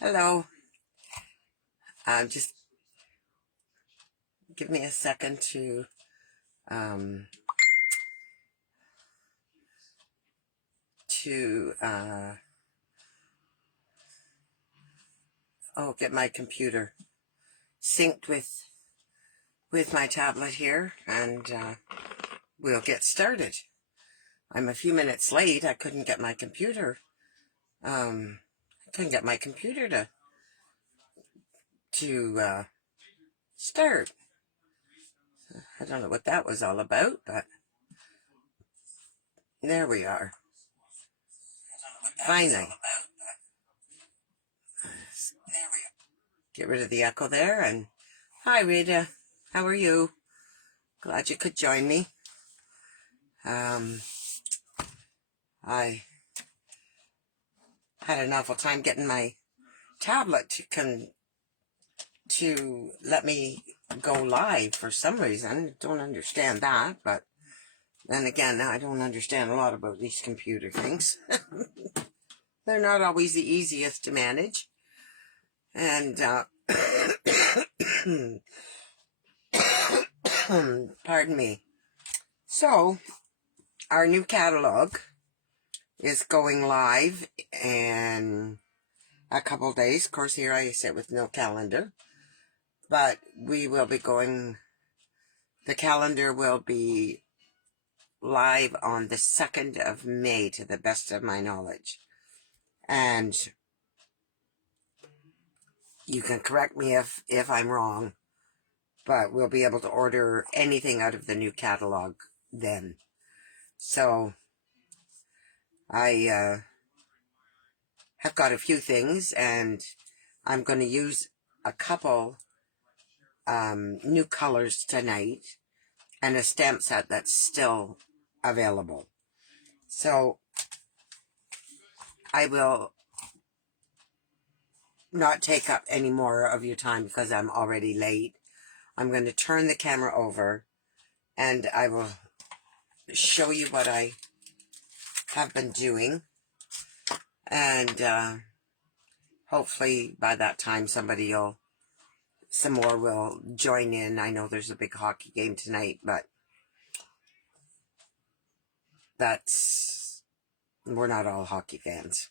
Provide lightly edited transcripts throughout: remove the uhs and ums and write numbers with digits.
Hello. Just give me a second um, to get my computer synced with my tablet here, and we'll get started. I'm a few minutes late. I couldn't get my computer. I couldn't get my computer to start. I don't know what that was all about, but there we are. Finally. Get rid of the echo there. And hi, Rita. How are you? Glad you could join me. I had an awful time getting my tablet to let me go live for some reason. Don't understand that, but then again, I don't understand a lot about these computer things. They're not always the easiest to manage. And pardon me. So our new catalog is going live in a couple days. Of course, here I sit with no calendar, but we will be going. The calendar will be live on the 2nd of May, to the best of my knowledge. And you can correct me if I'm wrong, but we'll be able to order anything out of the new catalog then. So I have got a few things, and I'm going to use a couple new colors tonight and a stamp set that's still available. So I will not take up any more of your time because I'm already late. I'm going to turn the camera over and I will show you what I have been doing. And hopefully by that time some more will join in. I know there's a big hockey game tonight, but we're not all hockey fans.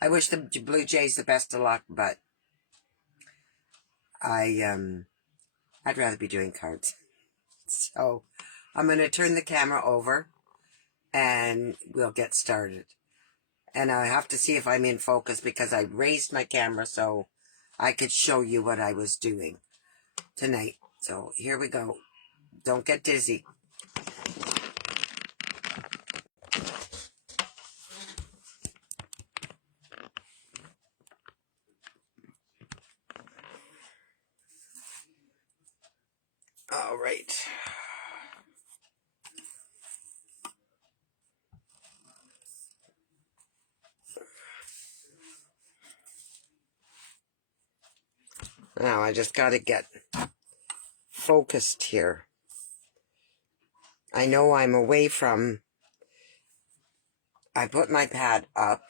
I wish the Blue Jays the best of luck, but I'd rather be doing cards. So I'm going to turn the camera over and we'll get started. And I have to see if I'm in focus because I raised my camera so I could show you what I was doing tonight. So here we go. Don't get dizzy. All right. Now I just got to get focused here. I know I'm away from... I put my pad up.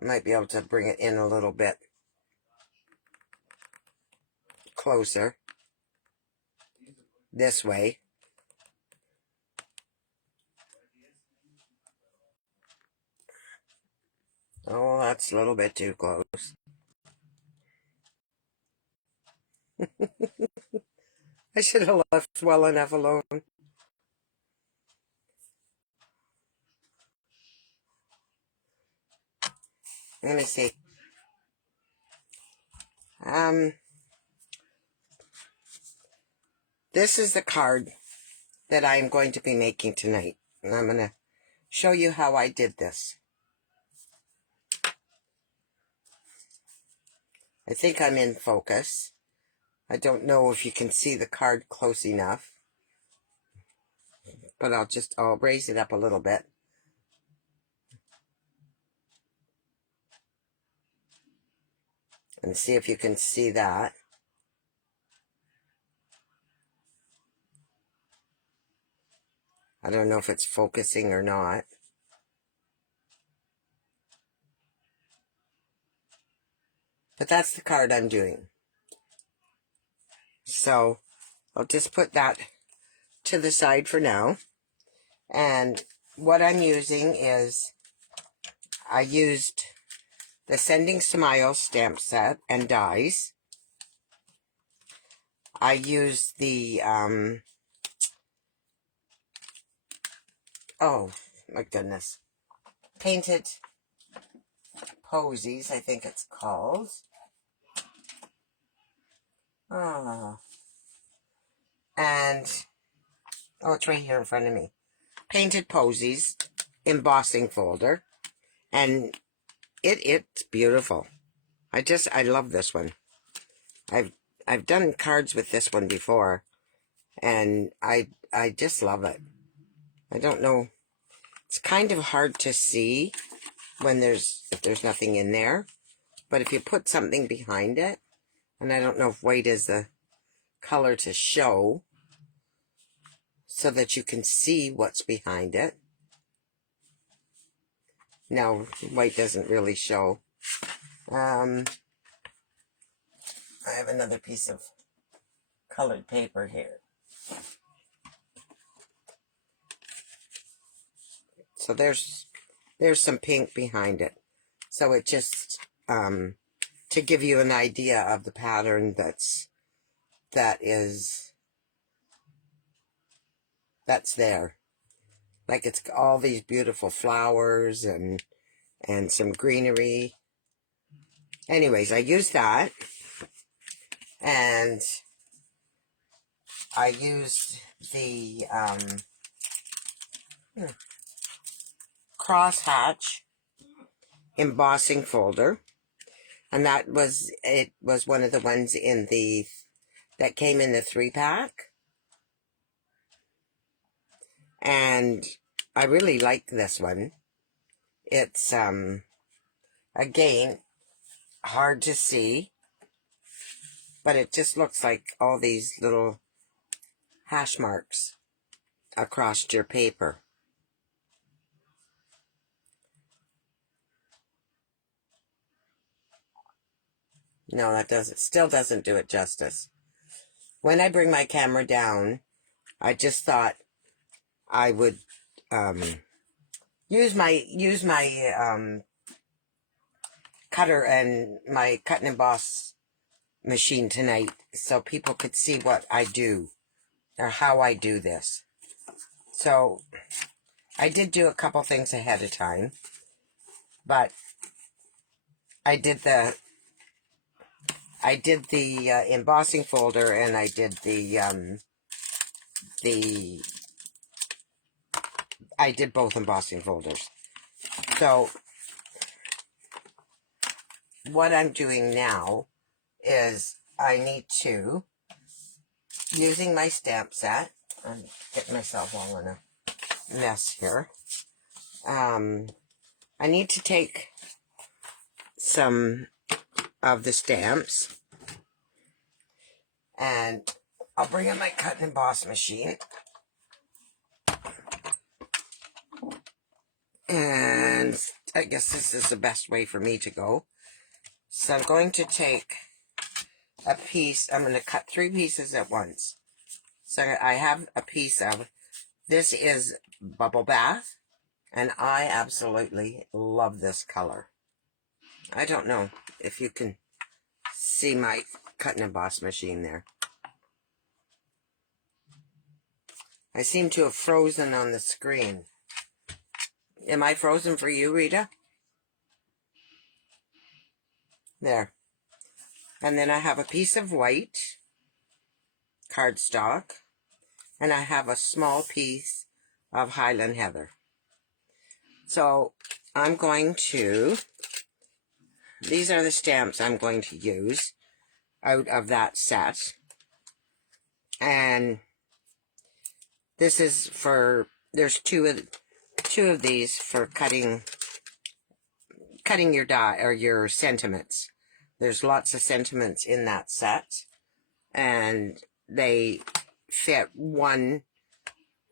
I might be able to bring it in a little bit closer. This way. Oh, that's a little bit too close. I should have left well enough alone. Let me see. This is the card that I'm going to be making tonight. And I'm going to show you how I did this. I think I'm in focus. I don't know if you can see the card close enough. But I'll raise it up a little bit. And see if you can see that. I don't know if it's focusing or not. But that's the card I'm doing. So I'll just put that to the side for now. And what I'm using is, I used the Sending Smiles stamp set and dies. I used the, oh my goodness, Painted Posies, I think it's called. Oh. And, oh, it's right here in front of me. Painted Posies embossing folder. And it's beautiful. I love this one. I've done cards with this one before, and I just love it. I don't know. It's kind of hard to see when if there's nothing in there, but if you put something behind it, and I don't know if white is the color to show, so that you can see what's behind it. No, white doesn't really show. I have another piece of colored paper here. So there's some pink behind it. So it just, to give you an idea of the pattern that's there. Like, it's all these beautiful flowers and some greenery. Anyways, I used that. And I used the crosshatch embossing folder. And it was one of the ones that came in the 3-pack. And I really like this one. It's, again, hard to see, but it just looks like all these little hash marks across your paper. No, still doesn't do it justice. When I bring my camera down, I just thought I would use my cutter and my cut and emboss machine tonight, so people could see what I do or how I do this. So I did do a couple things ahead of time, but I did the embossing folder, and I did I did both embossing folders. So what I'm doing now is I need to, using my stamp set, I'm getting myself all in a mess here. I need to take some of the stamps, and I'll bring in my cut and emboss machine. And I guess this is the best way for me to go. So I'm going to take a piece. I'm going to cut 3 pieces at once. So I have a piece of, this is Bubble Bath, and I absolutely love this color. I don't know if you can see my cut and emboss machine there. I seem to have frozen on the screen. Am I frozen for you, Rita? There. And then I have a piece of white cardstock, and I have a small piece of Highland Heather. So I'm going to, these are the stamps I'm going to use out of that set. And this is for, there's two of these for cutting your die or your sentiments. There's lots of sentiments in that set, and they fit one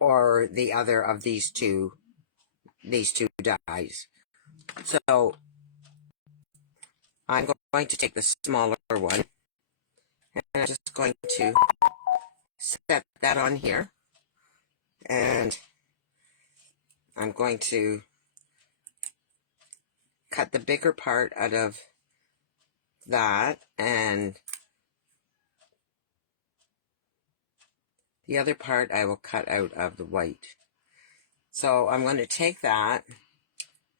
or the other of these two dies. So I'm going to take the smaller one, and I'm just going to set that on here, and I'm going to cut the bigger part out of that, and the other part I will cut out of the white. So I'm going to take that,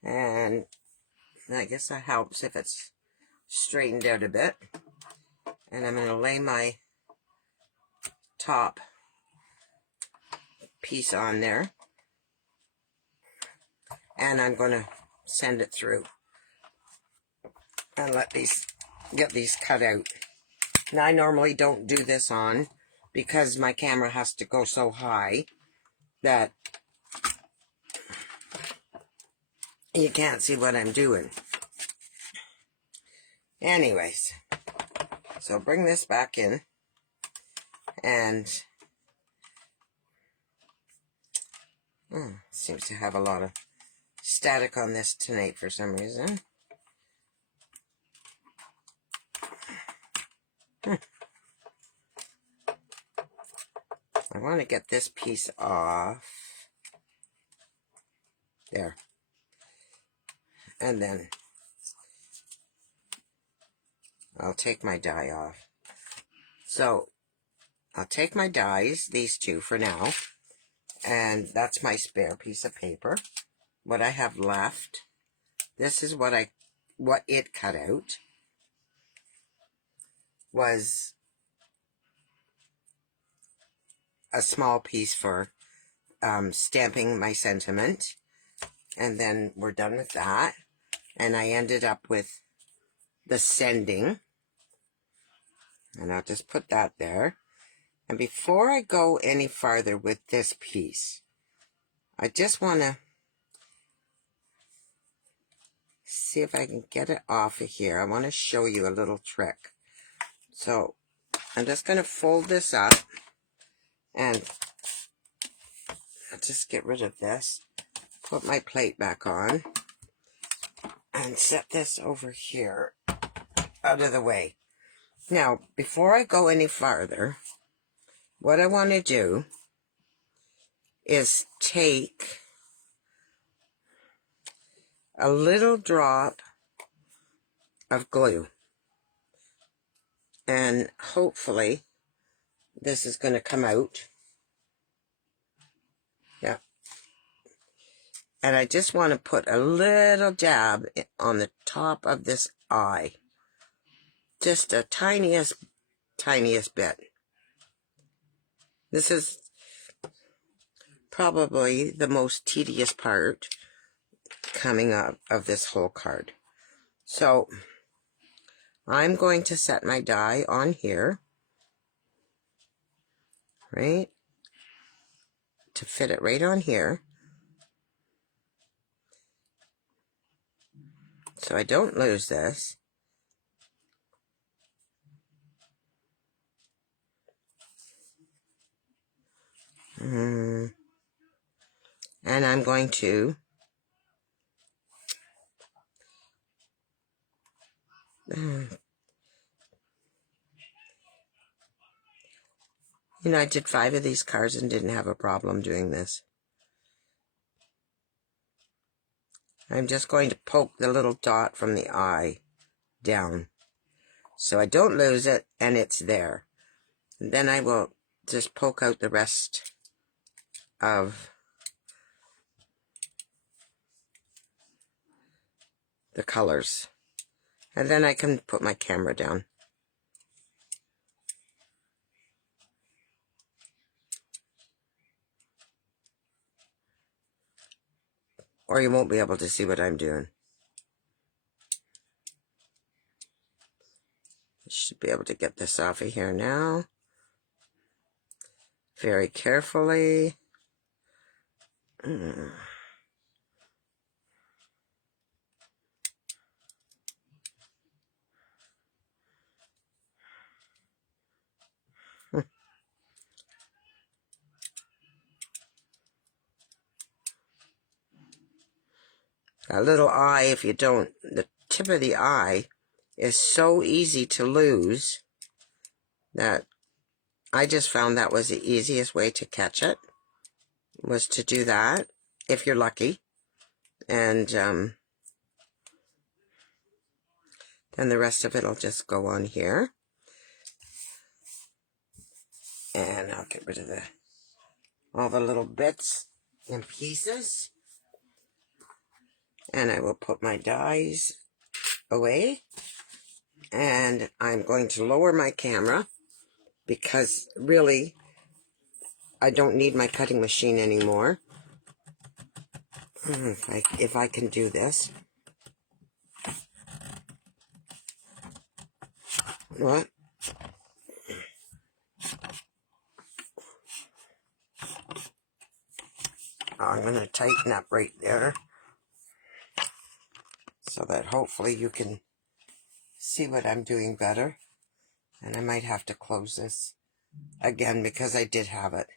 and I guess that helps if it's straightened out a bit. And I'm going to lay my top piece on there, and I'm going to send it through and get these cut out. Now, I normally don't do this on because my camera has to go so high that you can't see what I'm doing. Anyways, so bring this back in, and seems to have a lot of static on this tonight for some reason. I want to get this piece off. There. And then I'll take my die off. So I'll take my dies, these two for now, and that's my spare piece of paper. What I have left, this is what it cut out, was a small piece for stamping my sentiment, and then we're done with that. And I ended up with the sending, and I'll just put that there. And before I go any farther with this piece, I just want to see if I can get it off of here. I want to show you a little trick. So I'm just going to fold this up, and I'll just get rid of this, put my plate back on, and set this over here out of the way. Now, before I go any farther, what I want to do is take a little drop of glue, and hopefully this is going to come out. Yeah. And I just want to put a little dab on the top of this eye. Just a tiniest bit. This is probably the most tedious part coming up of this whole card. So I'm going to set my die on here, right, to fit it right on here, so I don't lose this. And I'm going to you know, I did 5 of these cards and didn't have a problem doing this. I'm just going to poke the little dot from the eye down so I don't lose it and it's there. And then I will just poke out the rest of the colors. And then I can put my camera down. Or you won't be able to see what I'm doing. I should be able to get this off of here now. Very carefully. A little eye, if you don't, the tip of the eye is so easy to lose that I just found that was the easiest way to catch it, was to do that, if you're lucky. And then the rest of it will just go on here. And I'll get rid of all the little bits and pieces. And I will put my dies away. And I'm going to lower my camera because really I don't need my cutting machine anymore. If I can do this. What? I'm going to tighten up right there so that hopefully you can see what I'm doing better. And I might have to close this again because I did have it.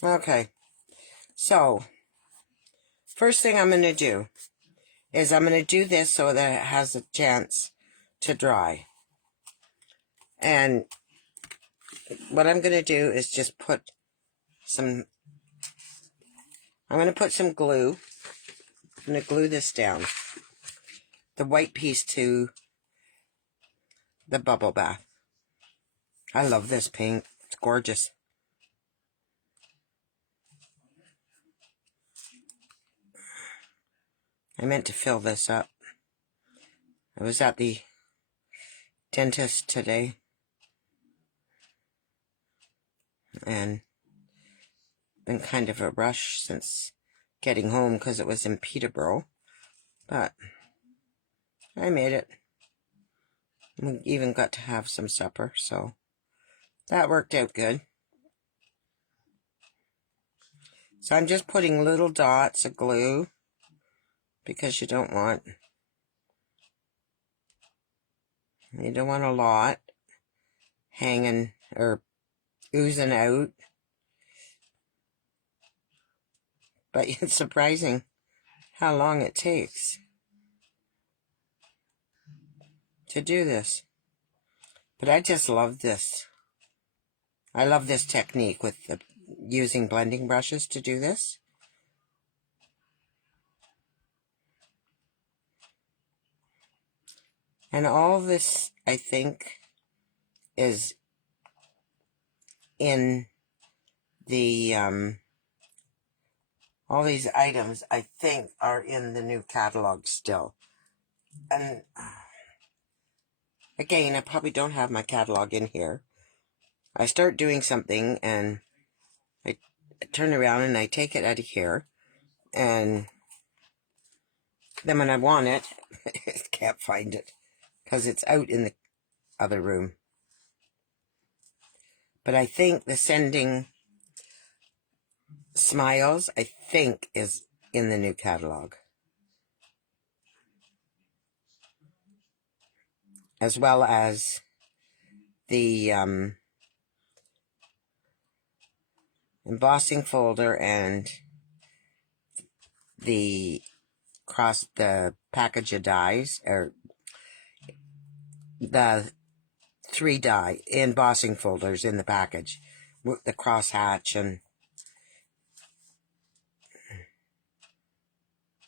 Okay, so first thing I'm going to do is I'm going to do this so that it has a chance to dry. And what I'm going to do is just put some, I'm going to put some glue. I'm going to glue this down, the white piece to the bubble bath. I love this paint. It's gorgeous. I meant to fill this up. I was at the dentist today. And been kind of a rush since getting home because it was in Peterborough. But I made it. We even got to have some supper, so that worked out good. So I'm just putting little dots of glue because you don't want a lot hanging or oozing out. But it's surprising how long it takes to do this. But I just love this. I love this technique with using blending brushes to do this. And all this, I think, is in the, all these items, I think, are in the new catalog still. And, again, I probably don't have my catalog in here. I start doing something, and I turn around, and I take it out of here. And then when I want it, I can't find it, because it's out in the other room. But I think the Sending Smiles, I think, is in the new catalog. As well as the embossing folder and the package of dies, or the 3 die embossing folders in the package with the crosshatch. And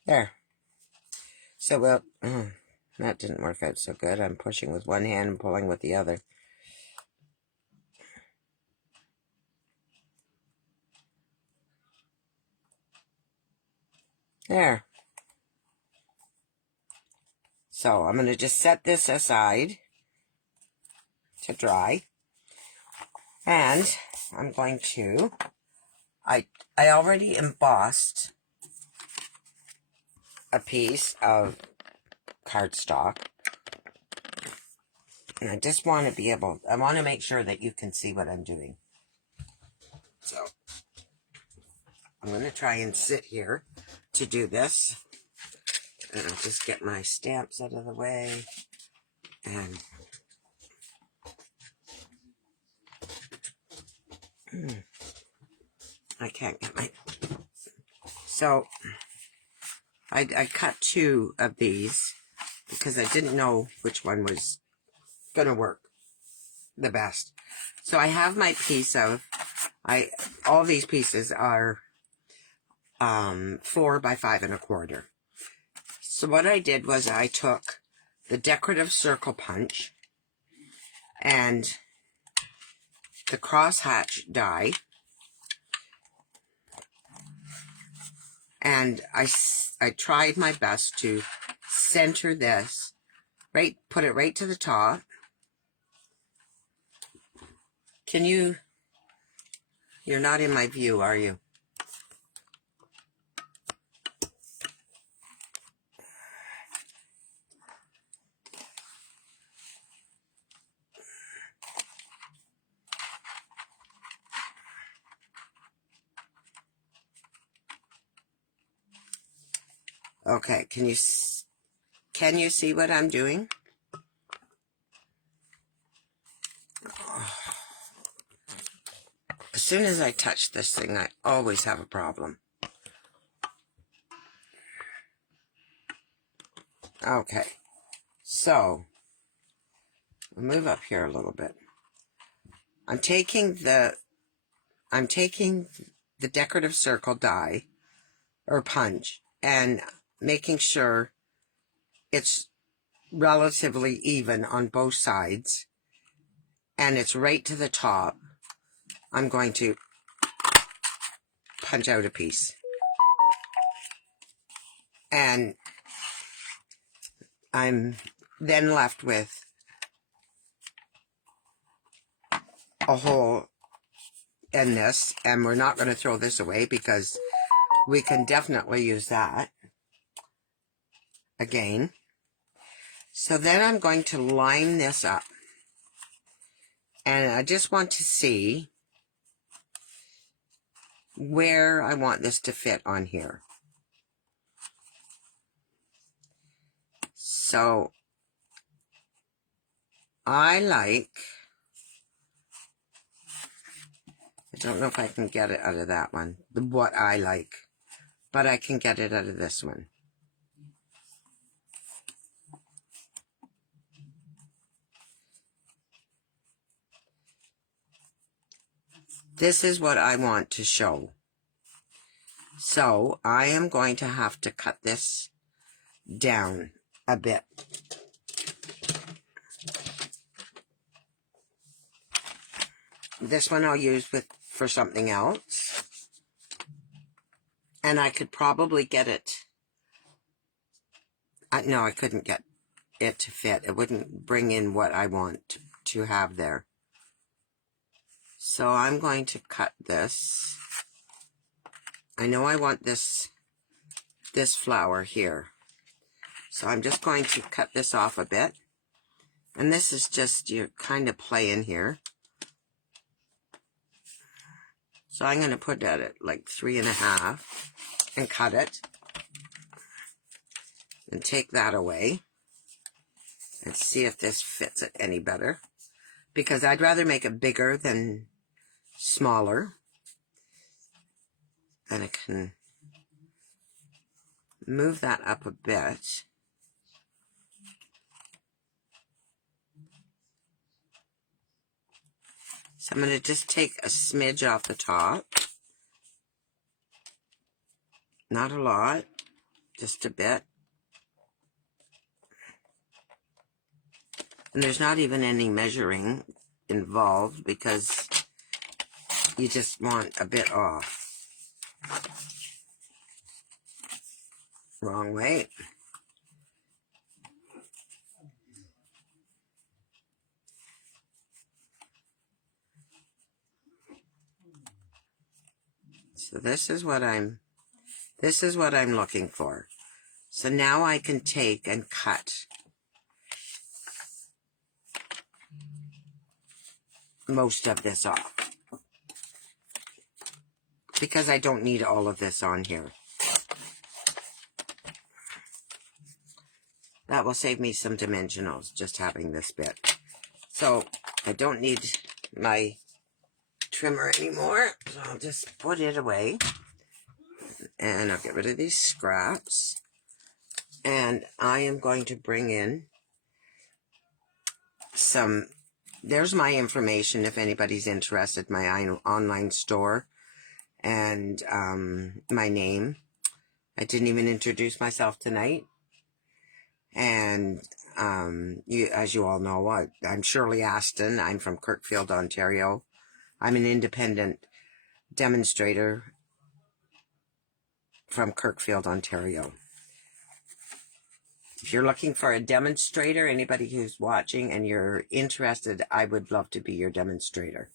there. So, well, that didn't work out so good. I'm pushing with one hand and pulling with the other. There. So I'm going to just set this aside to dry. And I'm going to, I already embossed a piece of cardstock. And I just want to I want to make sure that you can see what I'm doing. So I'm going to try and sit here to do this. And I'll just get my stamps out of the way. And I can't get my... So I cut 2 of these because I didn't know which one was going to work the best. So I have my piece of... all these pieces are 4 by 5 1/4. So what I did was I took the decorative circle punch and the crosshatch die, and I tried my best to center this, right, put it right to the top. Can you, you're not in my view, are you? Okay, can you see what I'm doing? As soon as I touch this thing, I always have a problem. Okay, so I'll move up here a little bit. I'm taking the decorative circle die or punch and making sure it's relatively even on both sides and it's right to the top. I'm going to punch out a piece, and I'm then left with a hole in this, and we're not going to throw this away because we can definitely use that again. So then I'm going to line this up, and I just want to see where I want this to fit on here. So I don't know if I can get it out of that one, what I like, but I can get it out of this one. This is what I want to show. So I am going to have to cut this down a bit. This one I'll use for something else. And I could probably get it. No, I couldn't get it to fit. It wouldn't bring in what I want to have there. So I'm going to cut this. I know I want this flower here. So I'm just going to cut this off a bit. And this is just, you're kind of playing here. So I'm going to put that at like 3.5 and cut it. And take that away. And see if this fits it any better. Because I'd rather make it bigger than smaller. And I can move that up a bit. So I'm going to just take a smidge off the top. Not a lot, just a bit. And there's not even any measuring involved because you just want a bit off. Wrong way. So this is what I'm looking for. So now I can take and cut most of this off. because I don't need all of this on here. That will save me some dimensionals, just having this bit. So I don't need my trimmer anymore, so I'll just put it away. And I'll get rid of these scraps. And I am going to bring in some, there's my information if anybody's interested, my online store, and my name. I didn't even introduce myself tonight. And as you all know, I'm Shirley Aston. I'm from Kirkfield, Ontario. I'm an independent demonstrator from Kirkfield, Ontario. If you're looking for a demonstrator, anybody who's watching and you're interested, I would love to be your demonstrator.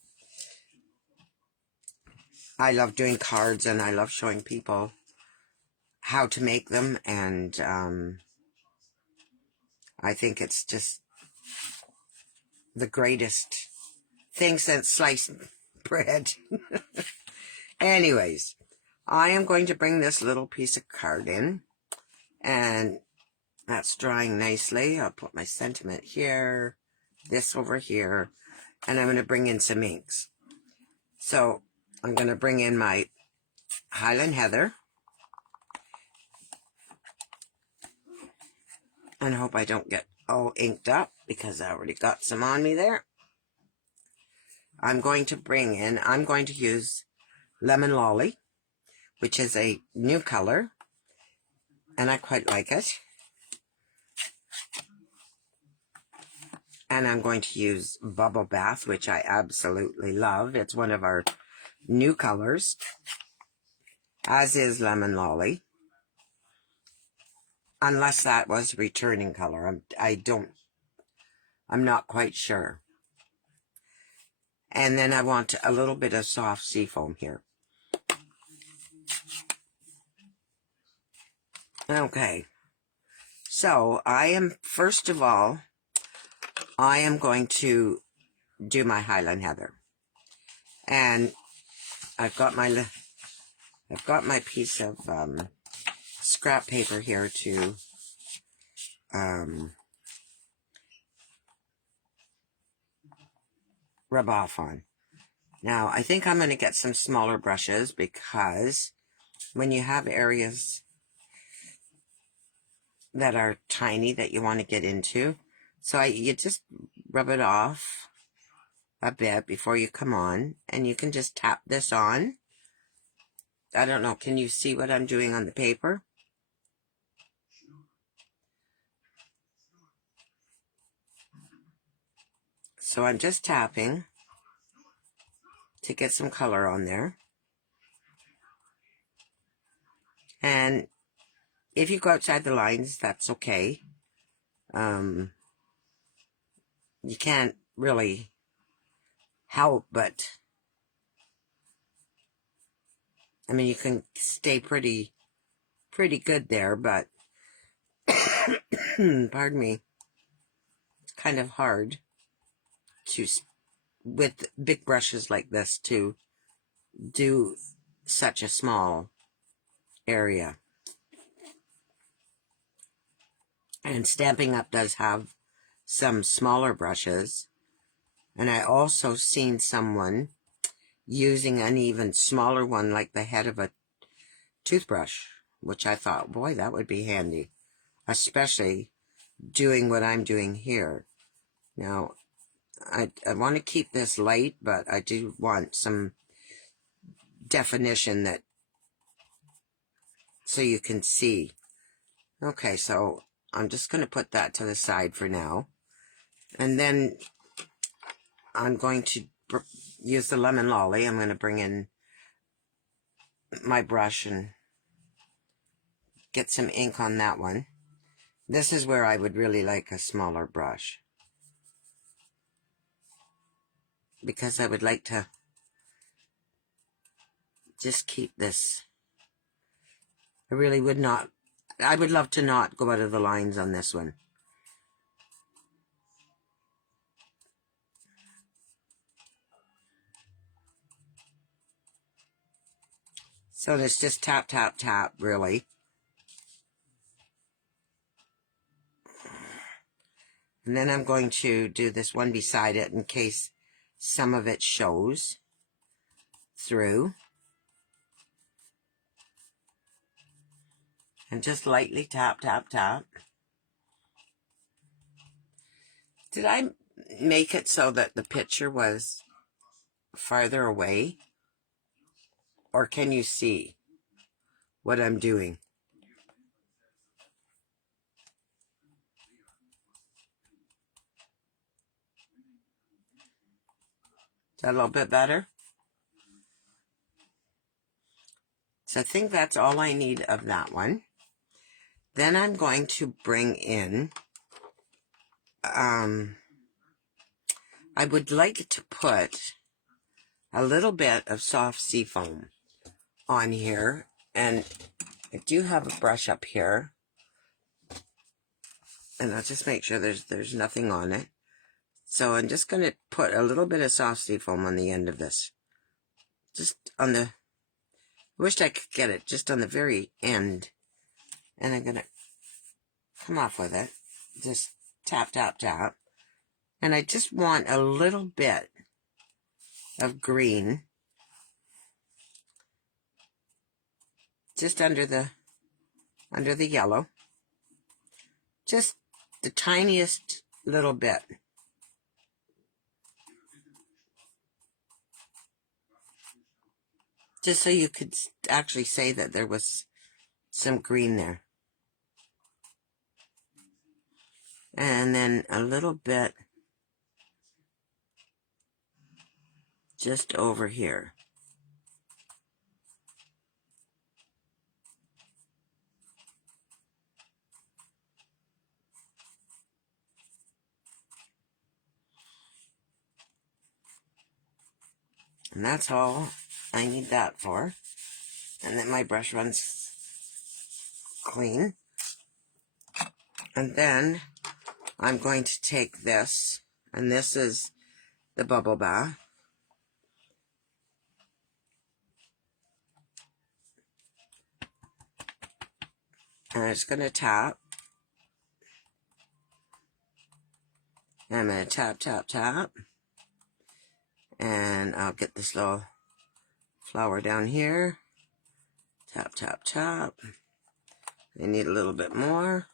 I love doing cards and I love showing people how to make them, and I think it's just the greatest thing since sliced bread. Anyways, I am going to bring this little piece of card in, and that's drying nicely. I'll put my sentiment here, this over here, and I'm going to bring in some inks. So I'm going to bring in my Highland Heather, and I hope I don't get all inked up because I already got some on me there. I'm going to use Lemon Lolly, which is a new color, and I quite like it. And I'm going to use Bubble Bath, which I absolutely love. It's one of our new colors, as is Lemon Lolly. Unless that was returning color. I'm not quite sure. And then I want a little bit of soft seafoam here. Okay. So first of all, I am going to do my Highland Heather. And I've got my piece of scrap paper here to rub off on. Now, I think I'm going to get some smaller brushes because when you have areas that are tiny that you want to get into, so you just rub it off a bit before you come on, and you can just tap this on. I don't know, can you see what I'm doing on the paper? So I'm just tapping to get some color on there. And if you go outside the lines, that's okay. You can't really help, but I mean, you can stay pretty good there, but pardon me, it's kind of hard to, with big brushes like this, to do such a small area. And Stampin' Up does have some smaller brushes, and I also seen someone using an even smaller one like the head of a toothbrush, which I thought, boy, that would be handy, especially doing what I'm doing here. Now, I want to keep this light, but I do want some definition so you can see. Okay, so I'm just going to put that to the side for now. And then I'm going to use the Lemon Lolly. I'm going to bring in my brush and get some ink on that one. This is where I would really like a smaller brush, because I would like to just keep this. I really would not, I would love to not go out of the lines on this one. So it's just tap, tap, tap, really. And then I'm going to do this one beside it in case some of it shows through. And just lightly tap, tap, tap. Did I make it so that the picture was farther away? Or can you see what I'm doing? Is that a little bit better? So I think that's all I need of that one. Then I'm going to bring in, I would like to put a little bit of soft seafoam on here. And I do have a brush up here. And I'll just make sure there's nothing on it. So I'm just going to put a little bit of soft seafoam on the end of this. Just on the, I wished I could get it just on the very end. And I'm going to come off with it. Just tap, tap, tap. And I just want a little bit of green just under the yellow. Just the tiniest little bit. Just so you could actually say that there was some green there. And then a little bit just over here. And that's all I need that for. And then my brush runs clean. And then I'm going to take this, and this is the bubble bath. And I'm just going to tap. And I'm going to tap, tap, tap. And I'll get this little flower down here. Tap, tap, tap. I need a little bit more.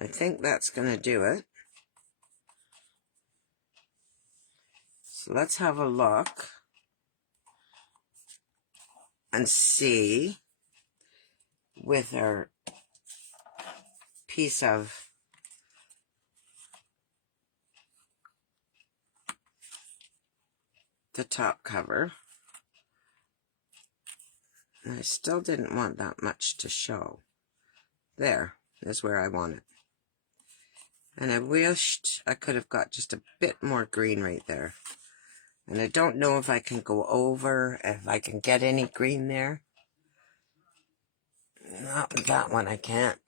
I think that's going to do it. So let's have a look and see with our piece of the top cover. And I still didn't want that much to show. There is where I want it. And I wished I could have got just a bit more green right there. And I don't know if I can go over, if I can get any green there. Not with that one, I can't.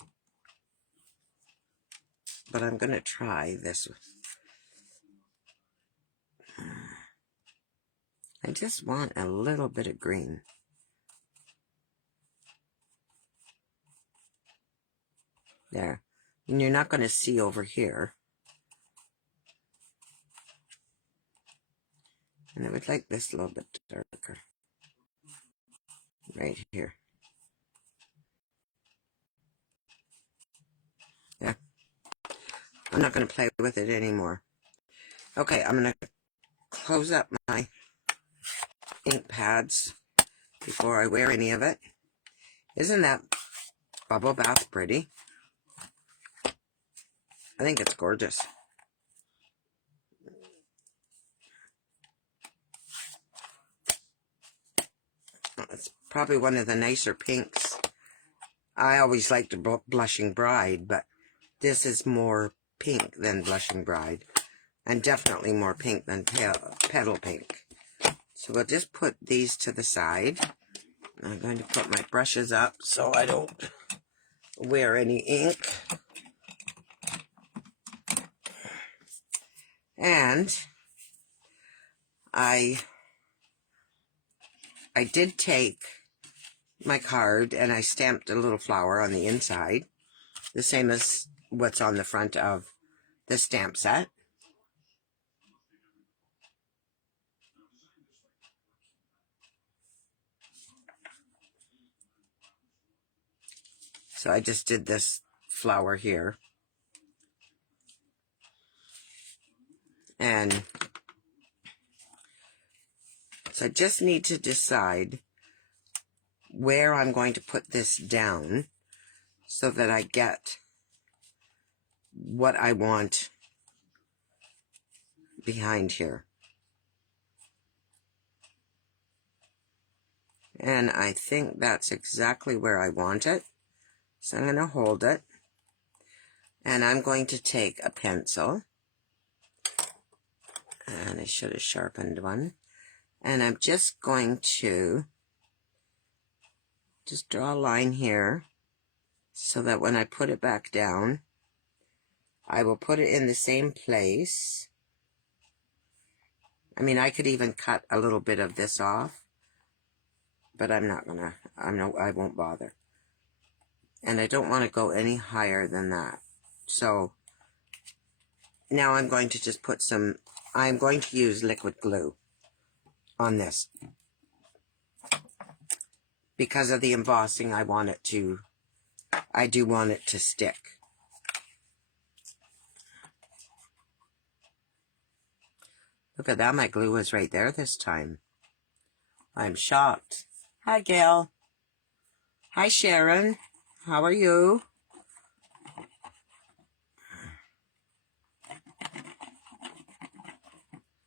But I'm going to try this one. I just want a little bit of green. There. And you're not going to see over here. And I would like this a little bit darker. Right here. Yeah. I'm not going to play with it anymore. Okay, I'm going to close up my ink pads before I wear any of it. Isn't that bubble bath pretty? I think it's gorgeous. It's probably one of the nicer pinks. I always liked the Blushing Bride, but this is more pink than Blushing Bride. and definitely more pink than petal pink. So we'll just put these to the side. I'm going to put my brushes up so I don't wear any ink. And I did take my card and I stamped a little flower on the inside, the same as what's on the front of the stamp set. So I just did this flower here. And so I just need to decide where I'm going to put this down so that I get what I want behind here. And I think that's exactly where I want it. So I'm going to hold it. And I'm going to take a pencil. And I should have sharpened one. And I'm just going to just draw a line here so that when I put it back down, I will put it in the same place. I mean, I could even cut a little bit of this off, but I'm not gonna, I won't bother. And I don't want to go any higher than that. So now I'm going to just put some, I'm going to use liquid glue on this. Because of the embossing, I do want it to stick. Look at that, my glue is right there this time. I'm shocked. Hi, Gail. Hi, Sharon. How are you?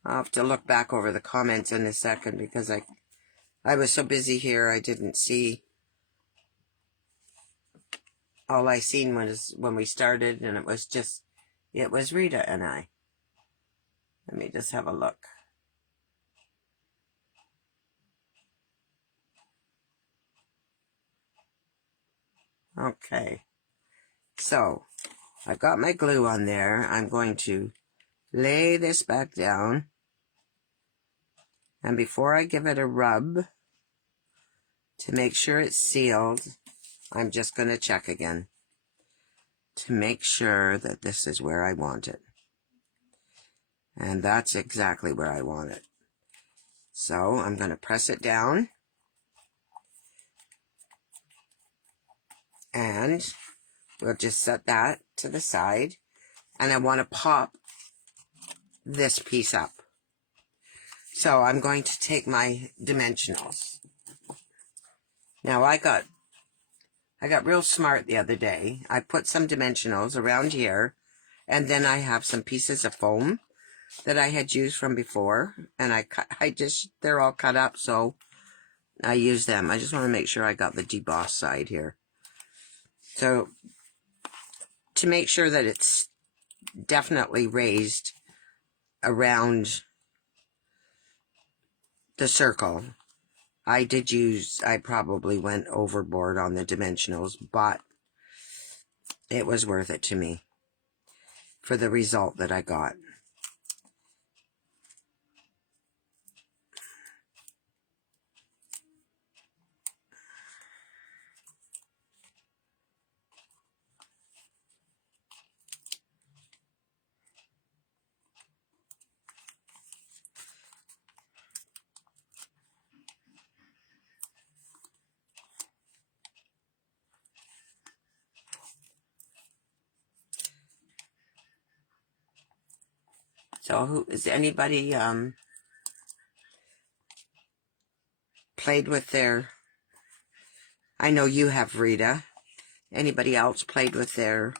I'll have to look back over the comments in a second because I was so busy here I didn't see. All I seen was when we started, and it was Rita and I. Let me just have a look. Okay. So, I've got my glue on there. I'm going to lay this back down. And before I give it a rub, to make sure it's sealed, I'm just going to check again to make sure that this is where I want it. And that's exactly where I want it. So I'm going to press it down. And we'll just set that to the side. And I want to pop this piece up. So I'm going to take my dimensionals. Now I got real smart the other day. I put some dimensionals around here, and then I have some pieces of foam that I had used from before, and they're all cut up, so I use them. I just want to make sure I got the deboss side here. So to make sure that it's definitely raised around the circle, I probably went overboard on the dimensionals, but it was worth it to me for the result that I got. So is anybody played with their, I know you have, Rita. Anybody else played with their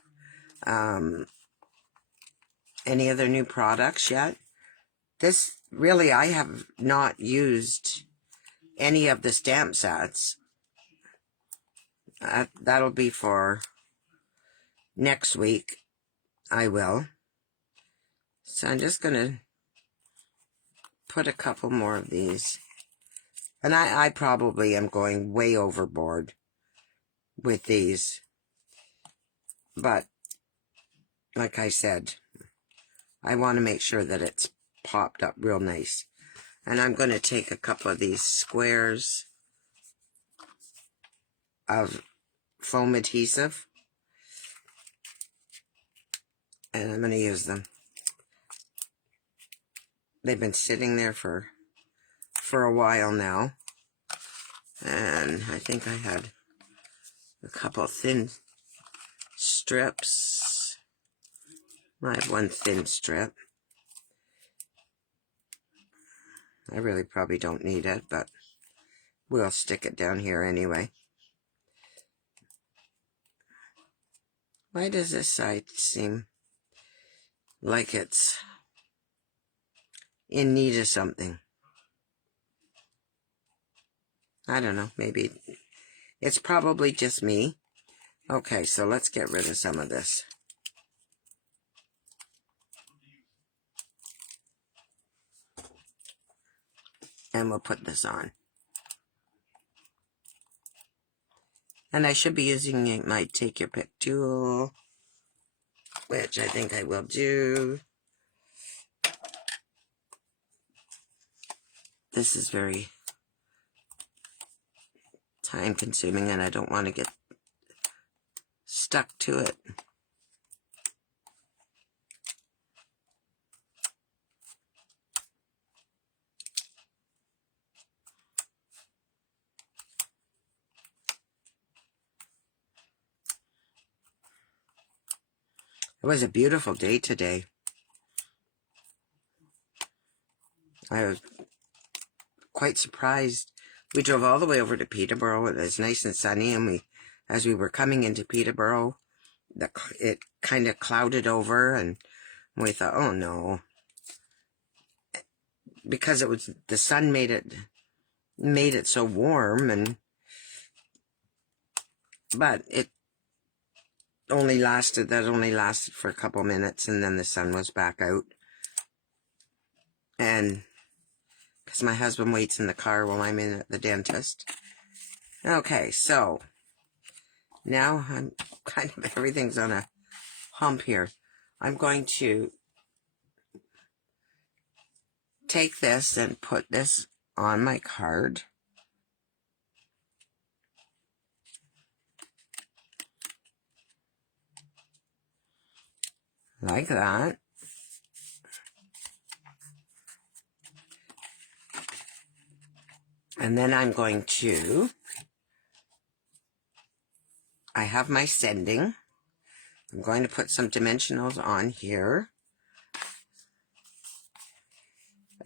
any other new products yet? This really, I have not used any of the stamp sets. That'll be for next week. I will. So I'm just going to put a couple more of these. And I probably am going way overboard with these. But, like I said, I want to make sure that it's popped up real nice. And I'm going to take a couple of these squares of foam adhesive. And I'm going to use them. They've been sitting there for a while now. And I think I had a couple thin strips. I have one thin strip. I really probably don't need it, but we'll stick it down here anyway. Why does this side seem like it's in need of something? I don't know, maybe it's probably just me. Okay, so let's get rid of some of this. And we'll put this on. And I should be using my Take Your Pick tool, which I think I will do. This is very time consuming and I don't want to get stuck to it. It was a beautiful day today. I was quite surprised. We drove all the way over to Peterborough. It was nice and sunny, and as we were coming into Peterborough, it kind of clouded over, and we thought, oh no, because it was the sun made it so warm, but it only lasted for a couple minutes, and then the sun was back out. And because my husband waits in the car while I'm in at the dentist. Okay, so now I'm kind of, everything's on a hump here. I'm going to take this and put this on my card. Like that. And then I'm going to, I have my sending. I'm going to put some dimensionals on here.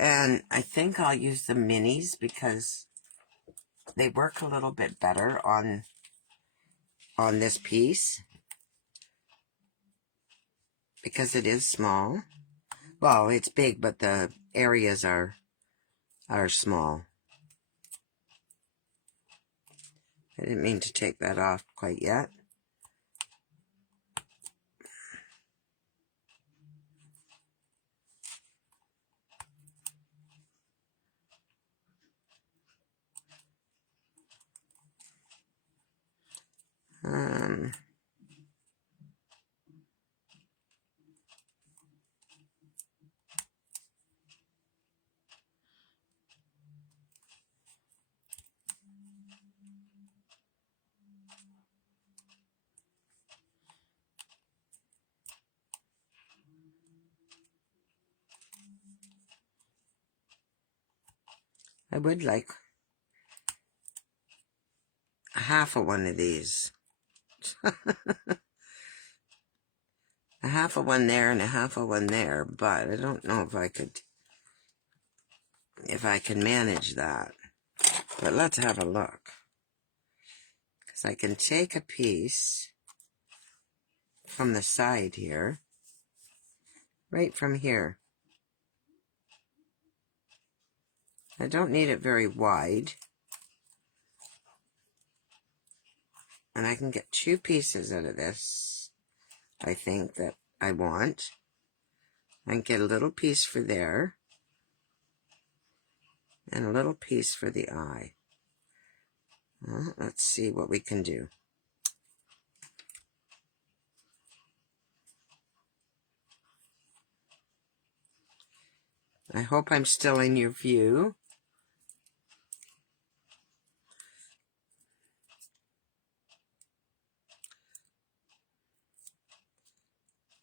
And I think I'll use the minis because they work a little bit better on this piece. Because it is small. Well, it's big, but the areas are small. I didn't mean to take that off quite yet. I would like a half of one of these. A half of one there and a half of one there, but I don't know if I can manage that. But let's have a look. Because I can take a piece from the side here, right from here. I don't need it very wide. And I can get 2 pieces out of this, I think, that I want. And get a little piece for there. And a little piece for the eye. Let's see what we can do. I hope I'm still in your view.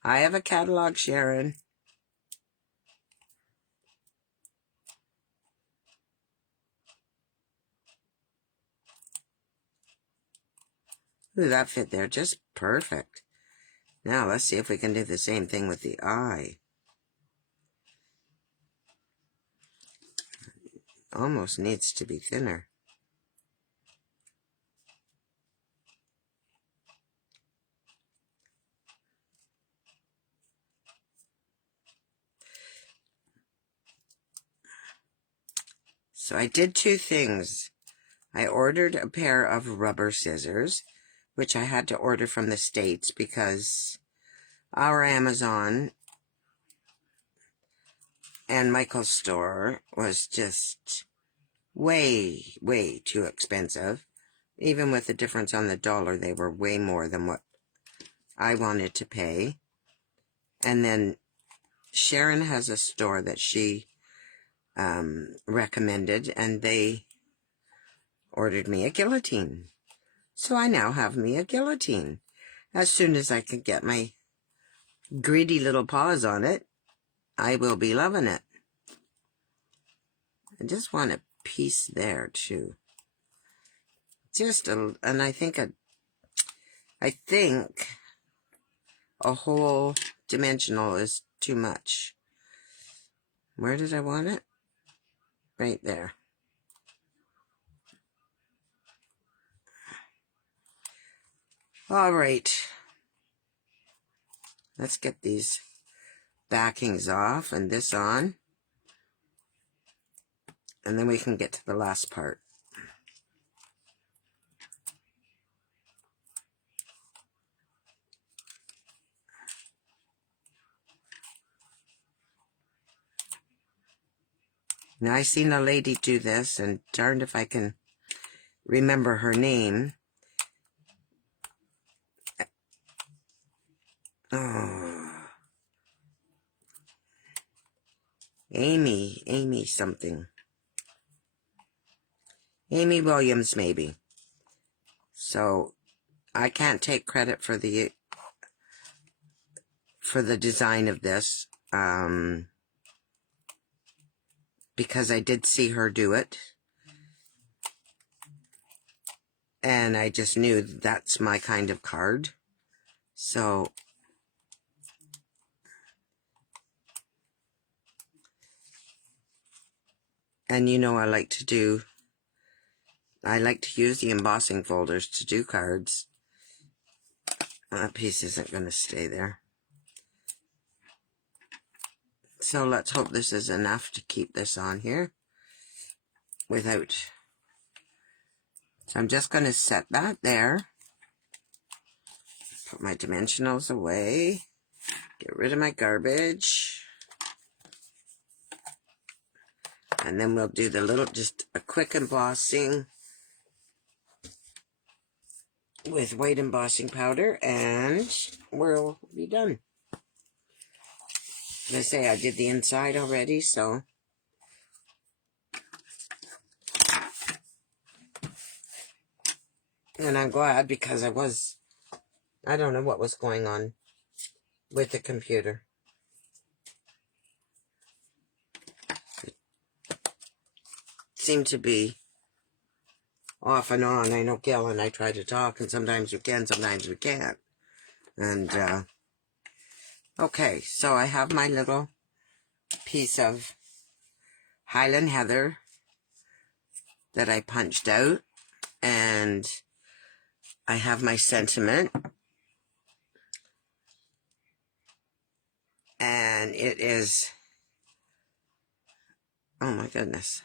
I have a catalog, Sharon. Ooh, that fit there just perfect. Now let's see if we can do the same thing with the eye. Almost needs to be thinner. So I did two things. I ordered a pair of rubber scissors, which I had to order from the States because our Amazon and Michael's store was just way, way too expensive. Even with the difference on the dollar, they were way more than what I wanted to pay. And then Sharon has a store that she recommended, and they ordered me a guillotine. So I now have me a guillotine. As soon as I can get my greedy little paws on it, I will be loving it. I just want a piece there too. And I think a whole dimensional is too much. Where did I want it? Right there. All right. Let's get these backings off and this on. And then we can get to the last part. Now, I seen a lady do this, and darned if I can remember her name. Oh. Amy something. Amy Williams, maybe. So, I can't take credit for the design of this, because I did see her do it. And I just knew that's my kind of card. So, and you know I like to use the embossing folders to do cards. That piece isn't going to stay there. So let's hope this is enough to keep this on here without. So I'm just going to set that there. Put my dimensionals away. Get rid of my garbage. And then we'll do just a quick embossing with white embossing powder, and we'll be done. As I say, I did the inside already, so. And I'm glad, because I don't know what was going on with the computer. It seemed to be off and on. I know Gail and I try to talk, and sometimes we can, sometimes we can't. And, okay, so I have my little piece of Highland Heather that I punched out, and I have my sentiment, and it is, oh my goodness.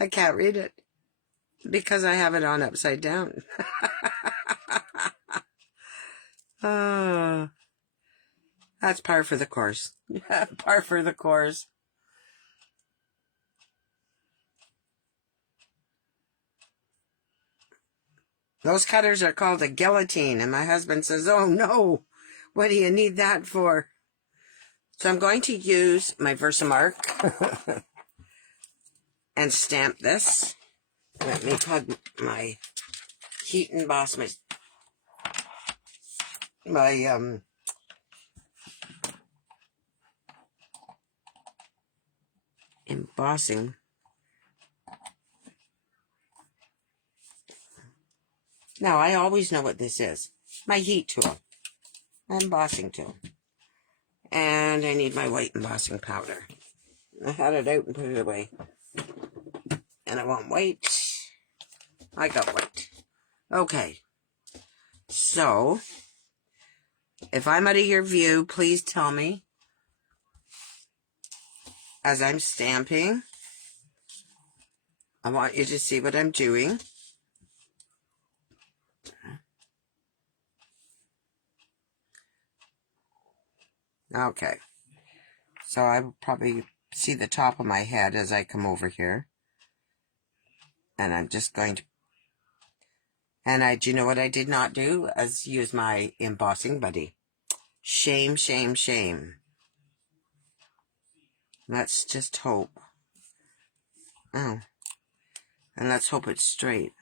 I can't read it. Because I have it on upside down. That's par for the course. Par for the course. Those cutters are called a guillotine, and my husband says, oh no, what do you need that for? So I'm going to use my Versamark and stamp this. Let me plug my heat emboss, my embossing. Now, I always know what this is. My heat tool. My embossing tool. And I need my white embossing powder. I had it out and put it away. And I want white. I got white. Okay. So, if I'm out of your view, please tell me as I'm stamping. I want you to see what I'm doing. Okay. So I will probably see the top of my head as I come over here. And I'm just going to... And do you know what I did not do? As use my embossing buddy. Shame, shame, shame. Let's just hope. Oh. And let's hope it's straight.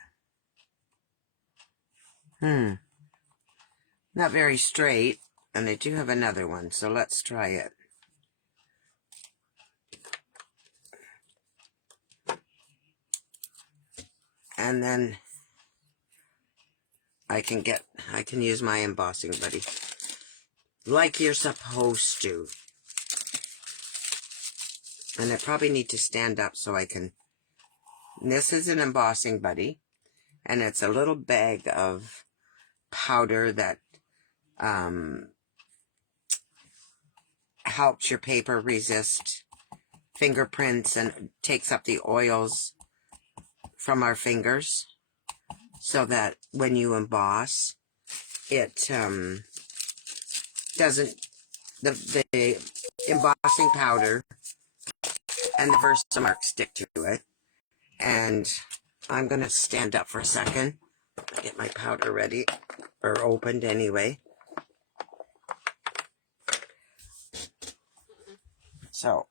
Not very straight. And I do have another one, so let's try it. And then I can use my embossing buddy. Like you're supposed to. And I probably need to stand up so I can... This is an embossing buddy. And it's a little bag of powder that helps your paper resist fingerprints and takes up the oils from our fingers so that when you emboss, it doesn't... The embossing powder and the Versamark stick to it. And I'm going to stand up for a second. Get my powder ready, or opened anyway. So,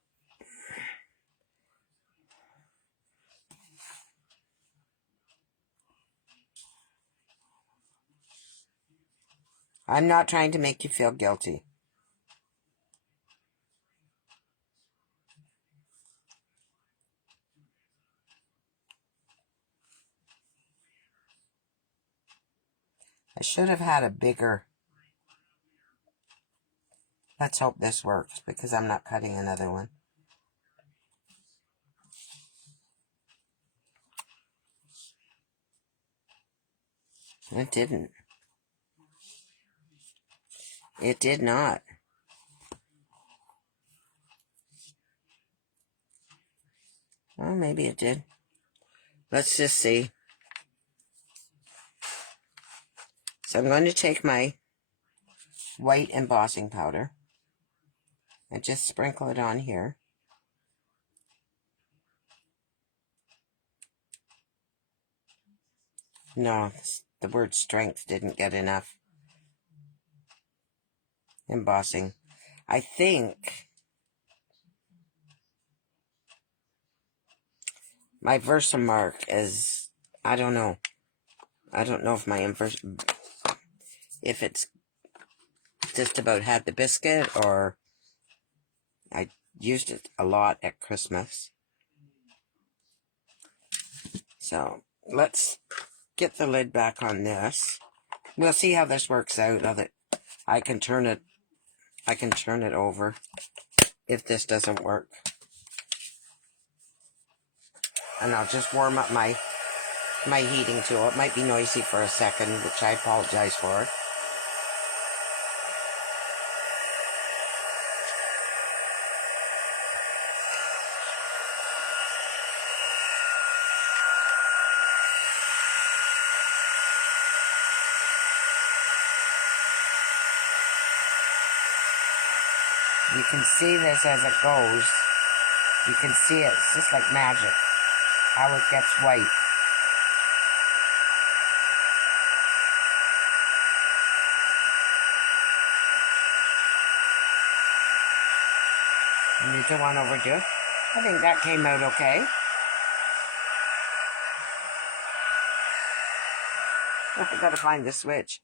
I'm not trying to make you feel guilty. I should have had a bigger... Let's hope this works, because I'm not cutting another one. It didn't. It did not. Well, maybe it did. Let's just see. So I'm going to take my white embossing powder and just sprinkle it on here. No, the word strength didn't get enough embossing. I think my Versamark is... I don't know. I don't know if if it's just about had the biscuit, or I used it a lot at Christmas. So let's get the lid back on this. We'll see how this works out. Now that I can turn it over if this doesn't work. And I'll just warm up my heating tool. It might be noisy for a second, which I apologize for. You can see this as it goes. You can see it. It's just like magic. How it gets white. And you don't want to overdo it. I think that came out okay. I gotta find the switch.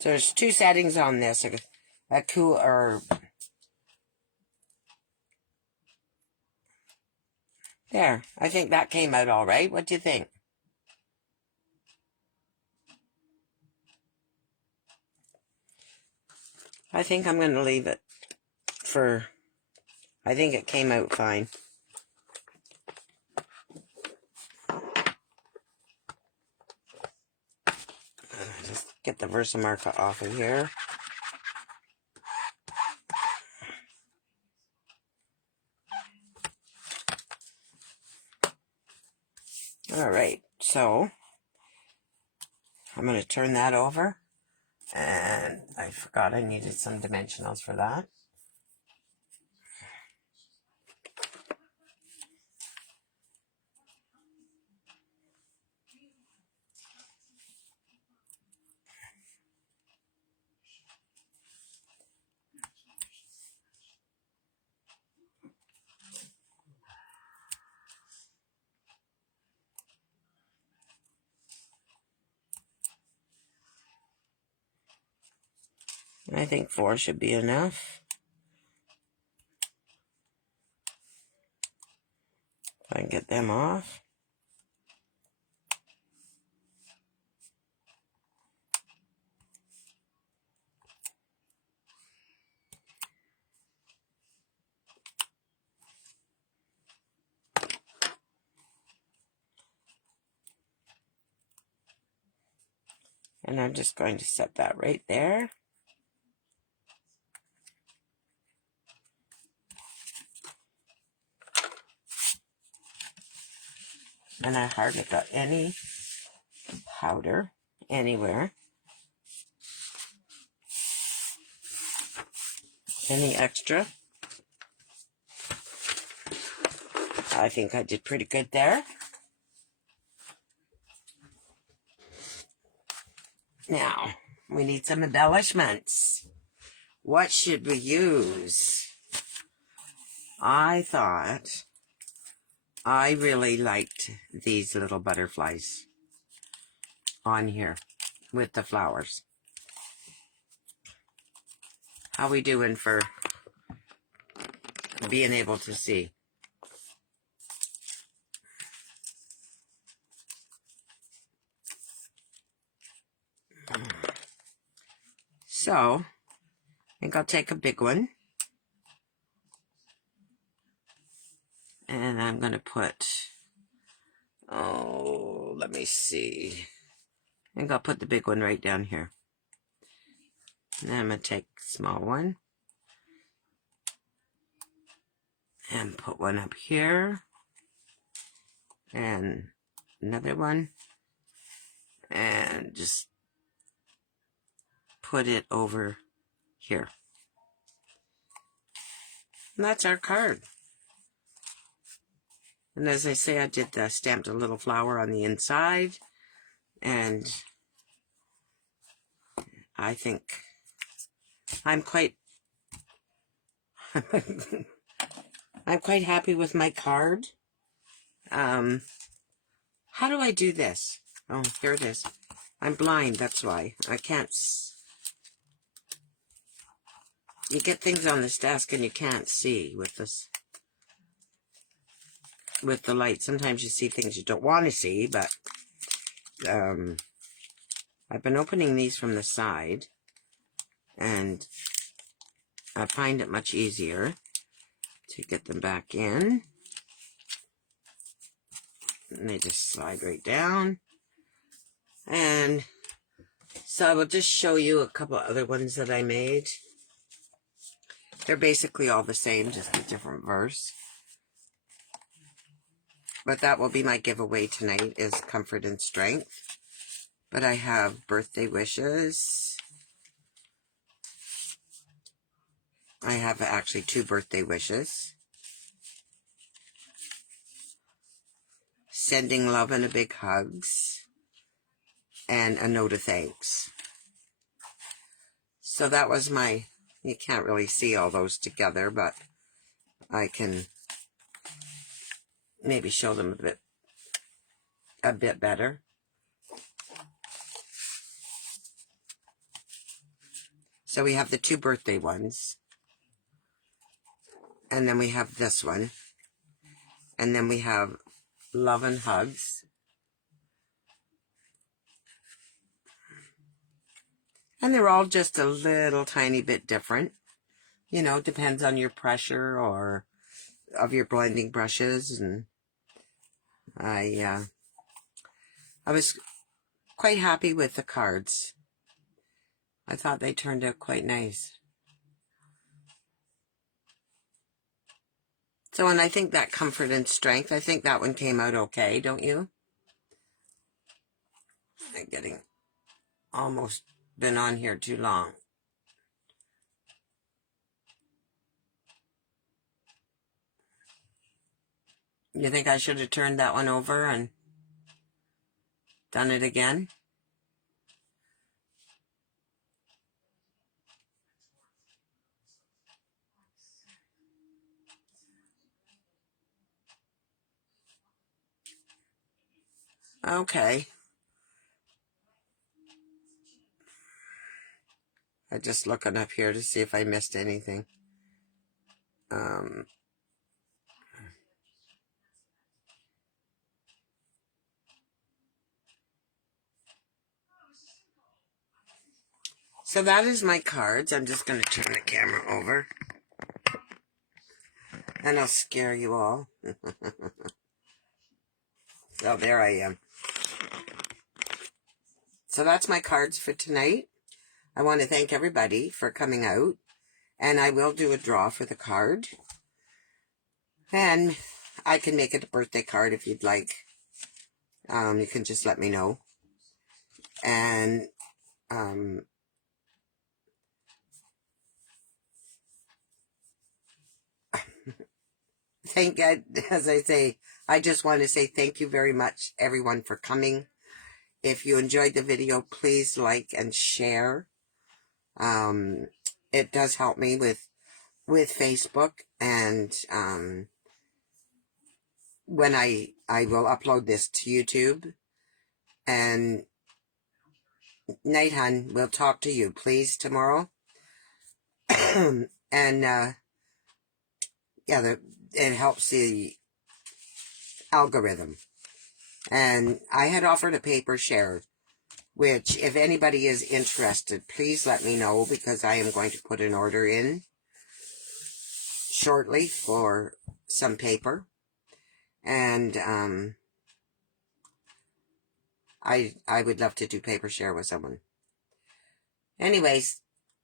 So there's two settings on this. A cool or there. I think that came out all right. What do you think? I think I'm going to leave it for... I think it came out fine. Just get the Versamark off of here. Alright, so I'm going to turn that over. And I forgot I needed some dimensionals for that. I think 4 should be enough. If I can get them off. And I'm just going to set that right there. And I hardly got any powder anywhere. Any extra. I think I did pretty good there. Now, we need some embellishments. What should we use? I thought I really liked these little butterflies on here with the flowers. How we doing for being able to see? So, I think I'll take a big one. And I'm going to put, oh, let me see. I think I'll put the big one right down here. And then I'm going to take a small one. And put one up here. And another one. And just put it over here. And that's our card. And as I say, I did stamped a little flower on the inside. And I think I'm quite I'm quite happy with my card. How do I do this? Oh, here it is. I'm blind, that's why. I can't... You get things on this desk and you can't see with this... with the light. Sometimes you see things you don't want to see, but... I've been opening these from the side. And I find it much easier to get them back in. And they just slide right down. And so I will just show you a couple other ones that I made. They're basically all the same, just a different verse. But that will be my giveaway tonight, is Comfort and Strength. But I have Birthday Wishes. I have actually 2 birthday wishes. Sending love and a big hugs. And a note of thanks. So that was my, you can't really see all those together, but I can maybe show them a bit better. So we have the 2 birthday ones. And then we have this one. And then we have love and hugs. And they're all just a little tiny bit different. You know, depends on your pressure or of your blending brushes. And I was quite happy with the cards. I thought they turned out quite nice. So, and I think that Comfort and Strength, I think that one came out okay, don't you? I'm getting almost been on here too long. You think I should have turned that one over and done it again? Okay. I'm just looking up here to see if I missed anything. So that is my cards. I'm just going to turn the camera over. And I'll scare you all. So there I am. So that's my cards for tonight. I want to thank everybody for coming out. And I will do a draw for the card. And I can make it a birthday card if you'd like. You can just let me know. And thank God, as I say, I just want to say thank you very much, everyone, for coming. If you enjoyed the video, please like and share. It does help me with Facebook, and when I will upload this to YouTube. And night, hun, we'll talk to you, please, tomorrow. And yeah, it helps the algorithm. And I had offered a paper share, which if anybody is interested, please let me know, because I am going to put an order in shortly for some paper. And I would love to do paper share with someone. Anyways,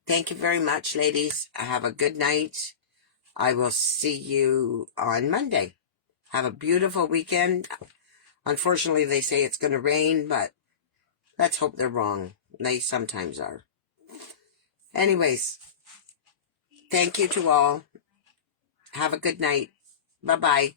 thank you very much, ladies. Have a good night. I will see you on Monday. Have a beautiful weekend. Unfortunately, they say it's going to rain, but let's hope they're wrong. They sometimes are. Anyways, thank you to all. Have a good night. Bye-bye.